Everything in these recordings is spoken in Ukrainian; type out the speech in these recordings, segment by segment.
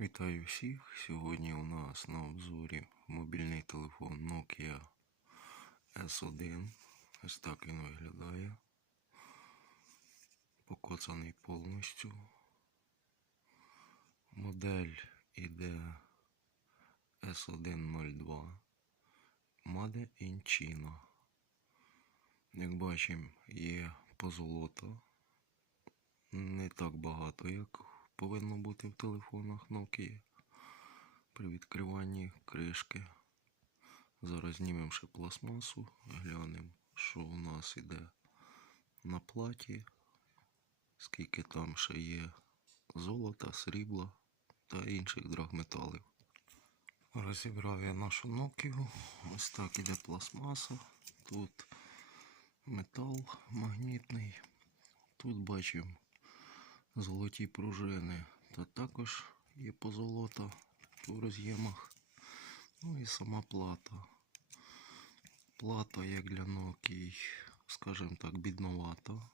Вітаю всіх! Сьогодні у нас на обзорі мобільний телефон Nokia S1. Ось так він виглядає. Покоцаний повністю. Модель іде S102 Made in China. Як бачимо, є позолота. Не так багато, як повинно бути в телефонах Nokia при відкриванні кришки. Зараз знімемо ще пластмасу, глянемо, що у нас іде на платі, скільки там ще є золота, срібла та інших драгметалів. Розібрав я нашу Nokia. Ось так іде пластмаса. Тут метал магнітний. Тут бачимо золоті пружини. Та також є позолота в роз'ємах. Ну і сама плата. Плата, як для Nokia, скажімо так, бідновата.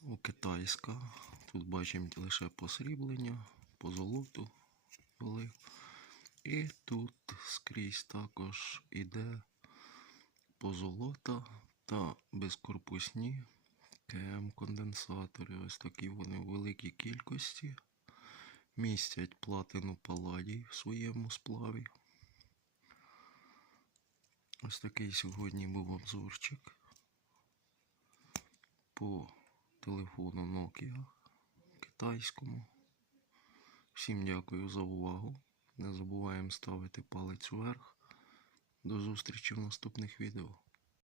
У китайська. Тут бачимо лише посріблення, позолоту вели. І тут скрізь також іде позолота та безкорпусні КМ конденсатори. Ось такі вони в великій кількості. Містять платину паладій в своєму сплаві. Ось такий сьогодні був обзорчик по телефону Nokia китайському. Всім дякую за увагу. Не забуваємо ставити палець вверх. До зустрічі в наступних відео.